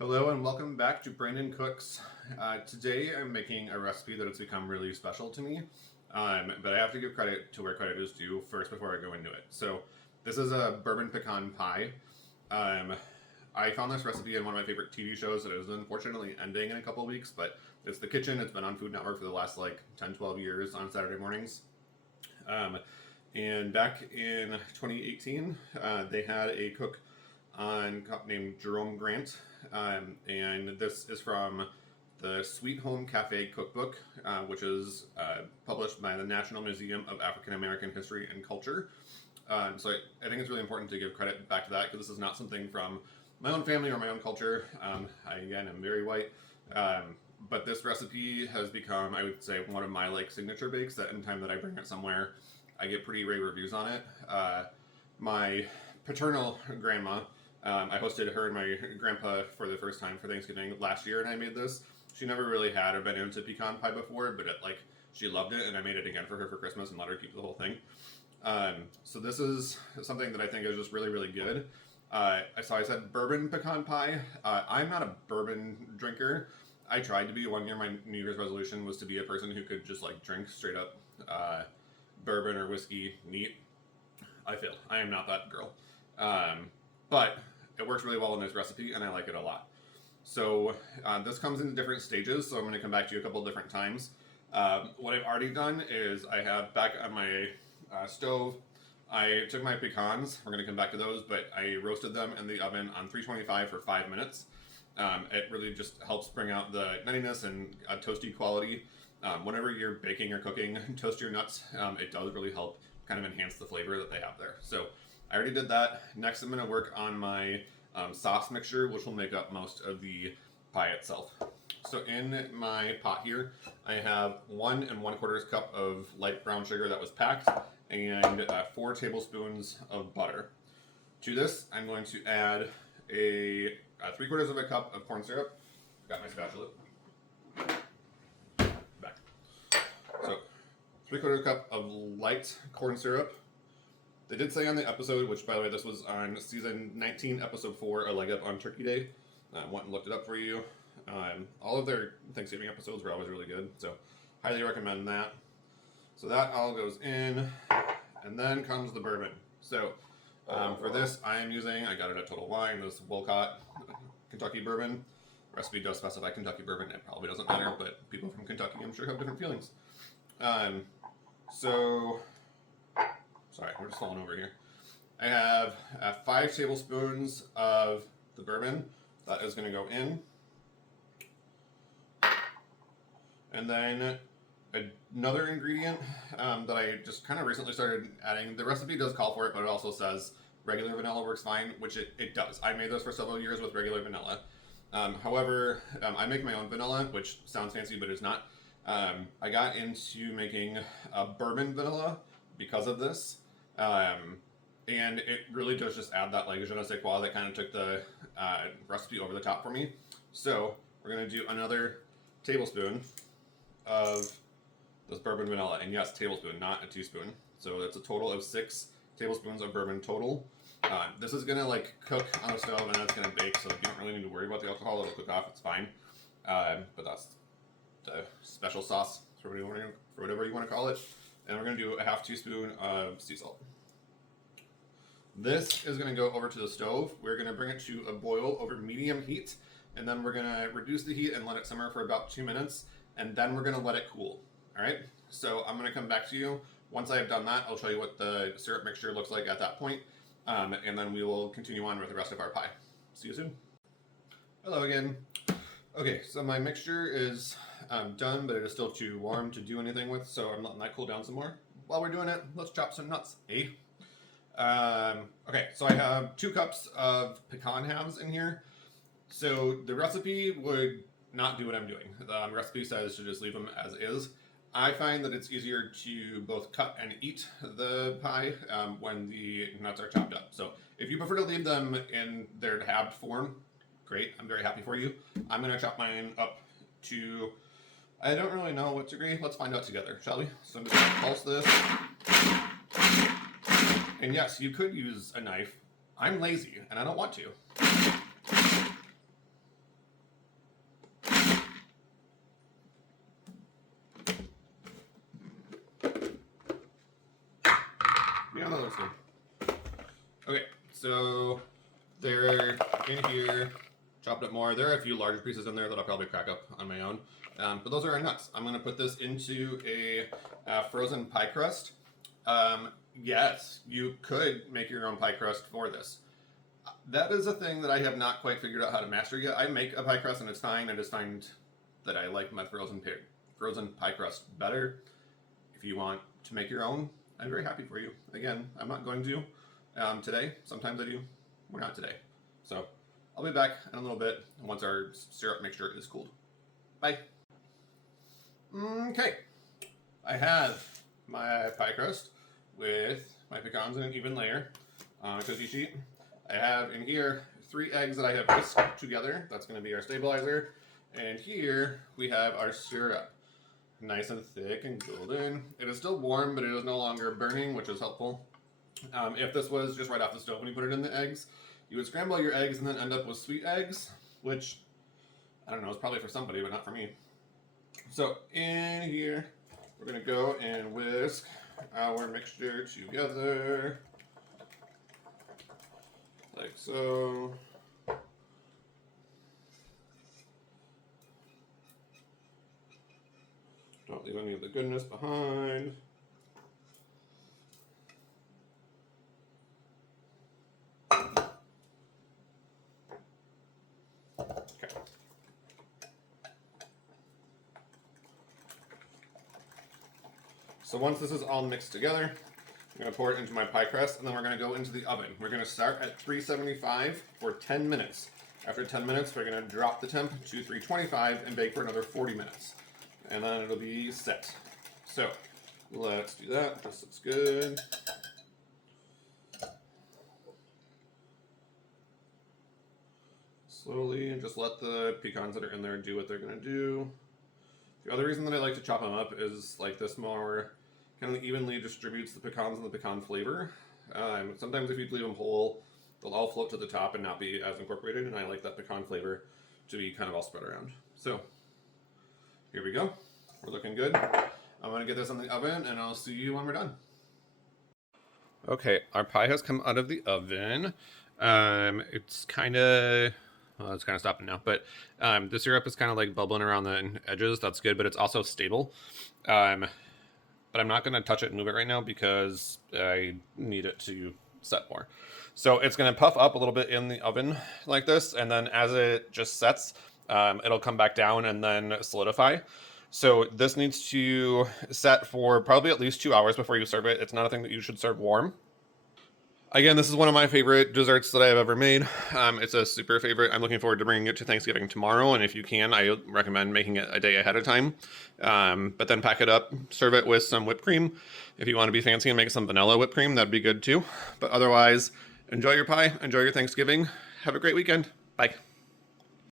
Hello and welcome back to Brandon Cooks. Today I'm making a recipe that has become really special to me, but I have to give credit to where credit is due first before I go into it. So this is a Bourbon Pecan Pie. I found this recipe in one of my favorite TV shows that is unfortunately ending in a couple of weeks, but it's The Kitchen. It's been on Food Network for the last like 10-12 years on Saturday mornings. And back in 2018, they had a cook named Jerome Grant, and this is from the Sweet Home Cafe Cookbook, which is published by the National Museum of African American History and Culture. So I think it's really important to give credit back to that because this is not something from my own family or my own culture. I, again, am very white, but this recipe has become, I would say, one of my signature bakes that anytime that I bring it somewhere, I get pretty rave reviews on it. My paternal grandma, I hosted her and my grandpa for the first time for Thanksgiving last year, and I made this. She never really had or been into pecan pie before, but she loved it, and I made it again for her for Christmas and let her keep the whole thing. So this is something that I think is just really, really good. So I said bourbon pecan pie. I'm not a bourbon drinker. I tried to be. One year my New Year's resolution was to be a person who could just drink straight up bourbon or whiskey neat. I failed. I am not that girl. But it works really well in this recipe, and I like it a lot. So this comes in different stages, so I'm going to come back to you a couple different times. What I've already done is I have back on my stove, I took my pecans, we're going to come back to those, but I roasted them in the oven on 325 for 5 minutes. It really just helps bring out the nuttiness and toasty quality. Whenever you're baking or cooking, toast your nuts. It does really help kind of enhance the flavor that they have there. So I already did that. Next, I'm going to work on my sauce mixture, which will make up most of the pie itself. So in my pot here, I have 1 1/4 cup of light brown sugar that was packed and 4 tablespoons of butter. To this, I'm going to add a 3/4 cup of corn syrup. Got my spatula. Back. So 3/4 cup of light corn syrup. They did say on the episode, which by the way, this was on season 19, episode 4, A Leg Up on Turkey Day. I went and looked it up for you. All of their Thanksgiving episodes were always really good, so highly recommend that. So that all goes in, and then comes the bourbon. So for this, I got it at Total Wine, this Wolcott Kentucky bourbon. Recipe does specify Kentucky bourbon. It probably doesn't matter, but people from Kentucky, I'm sure, have different feelings. Sorry, we're just falling over here. I have 5 tablespoons of the bourbon. That is going to go in. And then another ingredient that I just kind of recently started adding. The recipe does call for it, but it also says regular vanilla works fine, which it does. I made this for several years with regular vanilla. However, I make my own vanilla, which sounds fancy, but it's not. I got into making a bourbon vanilla because of this. And it really does just add that je ne sais quoi that kind of took the recipe over the top for me. So we're going to do another tablespoon of this bourbon vanilla. And yes, tablespoon, not a teaspoon. So that's a total of 6 tablespoons of bourbon total. This is going to cook on the stove and it's going to bake, so you don't really need to worry about the alcohol. It'll cook off, it's fine. But that's the special sauce for whatever you want to call it. And we're going to do a 1/2 teaspoon of sea salt. This is going to go over to the stove. We're going to bring it to a boil over medium heat, and then we're going to reduce the heat and let it simmer for about 2 minutes, and then we're going to let it cool. All right? So I'm going to come back to you. Once I have done that, I'll show you what the syrup mixture looks like at that point, and then we will continue on with the rest of our pie. See you soon. Hello again. Okay, so my mixture is done, but it is still too warm to do anything with, so I'm letting that cool down some more. While we're doing it, let's chop some nuts, eh? Okay, so I have 2 cups of pecan halves in here. So the recipe would not do what I'm doing. The recipe says to just leave them as is. I find that it's easier to both cut and eat the pie when the nuts are chopped up. So if you prefer to leave them in their halved form, great, I'm very happy for you. I'm going to chop mine up to, I don't really know what degree. Let's find out together, shall we? So I'm just going to pulse this. And yes, you could use a knife. I'm lazy, and I don't want to. Yeah, that looks good. Okay, so they're in here, chopped up more. There are a few larger pieces in there that I'll probably crack up on my own. But those are our nuts. I'm going to put this into a frozen pie crust. Yes, you could make your own pie crust for this. That is a thing that I have not quite figured out how to master yet. I make a pie crust and it's fine. I just find that I like my frozen pie crust better. If you want to make your own, I'm very happy for you. Again, I'm not going to today. Sometimes I do. We're not today. So I'll be back in a little bit once our syrup mixture is cooled. Bye. Okay. I have my pie crust with my pecans in an even layer on a cookie sheet. I have in here 3 eggs that I have whisked together. That's going to be our stabilizer. And here we have our syrup. Nice and thick and golden. It is still warm, but it is no longer burning, which is helpful. If this was just right off the stove when you put it in the eggs, you would scramble your eggs and then end up with sweet eggs, which, I don't know, is probably for somebody, but not for me. So in here, we're going to go and whisk our mixture together. Like so. Don't leave any of the goodness behind. Okay. So once this is all mixed together, I'm going to pour it into my pie crust, and then we're going to go into the oven. We're going to start at 375 for 10 minutes. After 10 minutes, we're going to drop the temp to 325 and bake for another 40 minutes. And then it'll be set. So let's do that. This looks good. Slowly, and just let the pecans that are in there do what they're going to do. The other reason that I like to chop them up is like this more kind of evenly distributes the pecans and the pecan flavor. Sometimes if you leave them whole, they'll all float to the top and not be as incorporated, and I like that pecan flavor to be kind of all spread around. So here we go. We're looking good. I'm going to get this in the oven, and I'll see you when we're done. Okay, our pie has come out of the oven. It's kind of... Well, it's kind of stopping now, but the syrup is kind of like bubbling around the edges. That's good, but it's also stable. But I'm not going to touch it and move it right now because I need it to set more. So it's going to puff up a little bit in the oven like this, and then as it just sets, it'll come back down and then solidify. So this needs to set for probably at least 2 hours before you serve it. It's not a thing that you should serve warm. Again, this is one of my favorite desserts that I have ever made. It's a super favorite. I'm looking forward to bringing it to Thanksgiving tomorrow, and if you can, I recommend making it a day ahead of time. But then pack it up, serve it with some whipped cream. If you want to be fancy and make some vanilla whipped cream, that'd be good too. But otherwise, enjoy your pie, enjoy your Thanksgiving. Have a great weekend. Bye.